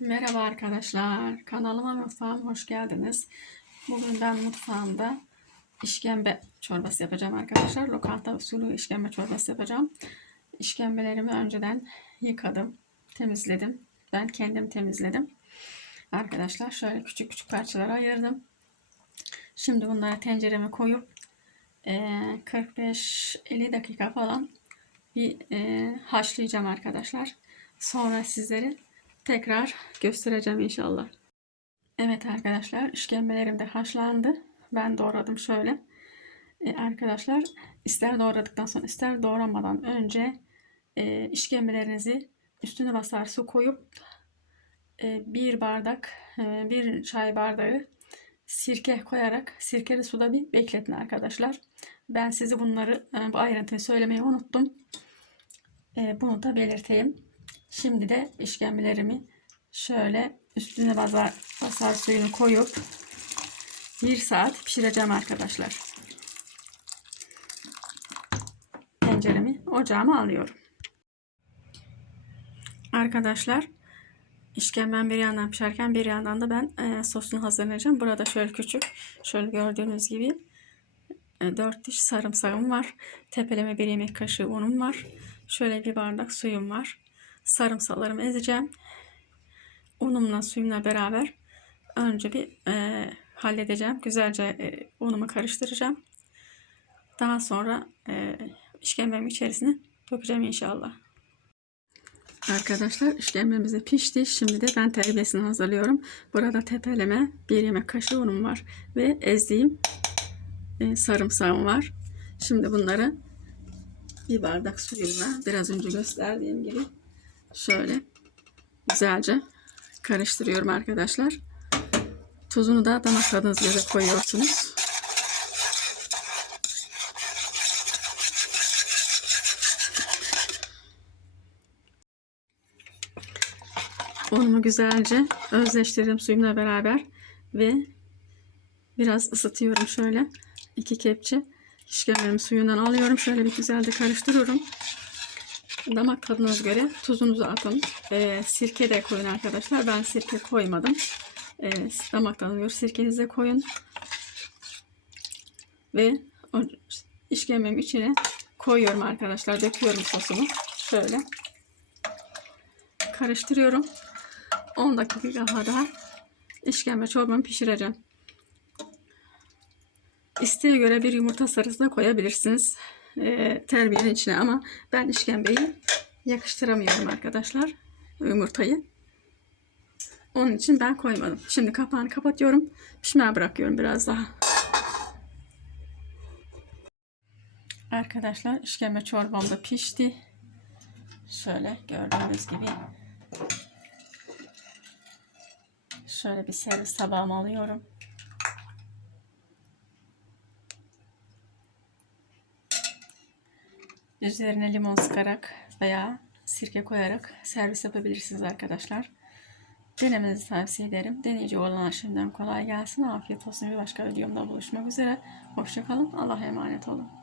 Merhaba arkadaşlar. Kanalıma mutfağıma hoş geldiniz. Bugün ben mutfağımda işkembe çorbası yapacağım arkadaşlar. Lokanta usulü işkembe çorbası yapacağım. İşkembelerimi önceden yıkadım, temizledim. Ben kendim temizledim. Arkadaşlar şöyle küçük küçük parçalara ayırdım. Şimdi bunları tencereme koyup eee, 45-50 dakika falan bir eee, haşlayacağım arkadaşlar. Sonra sizleri tekrar göstereceğim inşallah. Evet arkadaşlar işkembelerim de haşlandı. Ben doğradım şöyle. Ee, arkadaşlar ister doğradıktan sonra ister doğramadan önce e, işkembelerinizi üstüne basar su koyup e, bir bardak e, bir çay bardağı sirke koyarak sirkeli suda bir bekletin arkadaşlar. Ben size bunları e, bu ayrıntıyı söylemeyi unuttum. E, bunu da belirteyim. Şimdi de işkembelerimi şöyle üstüne basar, basar suyunu koyup bir saat pişireceğim arkadaşlar. Tenceremi ocağıma alıyorum. Arkadaşlar işkembem bir yandan pişerken bir yandan da ben e, sosunu hazırlayacağım. Burada şöyle küçük şöyle gördüğünüz gibi e, 4 diş sarımsağım var. Tepeleme bir yemek kaşığı unum var. Şöyle bir bardak suyum var. Sarımsaklarımı ezeceğim. Unumla suyumla beraber önce bir e, halledeceğim. Güzelce e, unumu karıştıracağım. Daha sonra e, işkembemin içerisine dökeceğim inşallah. Arkadaşlar işkembemiz de pişti. Şimdi de ben terbiyesini hazırlıyorum. Burada tepeleme bir yemek kaşığı unum var. Ve ezdiğim e, sarımsağım var. Şimdi bunları bir bardak suyumla biraz önce gösterdiğim gibi şöyle güzelce karıştırıyorum arkadaşlar. Tuzunu da damak tadınız göre koyuyorsunuz. Unumu güzelce özleştirdim suyumla beraber ve biraz ısıtıyorum şöyle. iki kepçe işkembenin suyundan alıyorum. Şöyle bir güzelce karıştırıyorum. Damak tadınıza göre tuzunuzu atın. Ee, sirke de koyun arkadaşlar. Ben sirke koymadım. Ee, damak tadınıza göre sirkenizi koyun. Ve işkembemin içine koyuyorum arkadaşlar. Döküyorum sosumu. Şöyle. Karıştırıyorum. 10 dakika daha işkembe çorbamı pişireceğim. İsteğe göre bir yumurta sarısı da koyabilirsiniz e, terbiyenin içine ama ben işkembeyi yakıştıramıyorum arkadaşlar yumurtayı. Onun için ben koymadım. Şimdi kapağını kapatıyorum. Pişmeye bırakıyorum biraz daha. Arkadaşlar işkembe çorbam da pişti. Şöyle gördüğünüz gibi. Şöyle bir servis tabağıma alıyorum. Üzerine limon sıkarak veya sirke koyarak servis yapabilirsiniz arkadaşlar. Denemenizi tavsiye ederim. Deneyici olan şimdiden kolay gelsin. Afiyet olsun. Bir başka videomda buluşmak üzere. Hoşçakalın. Allah'a emanet olun.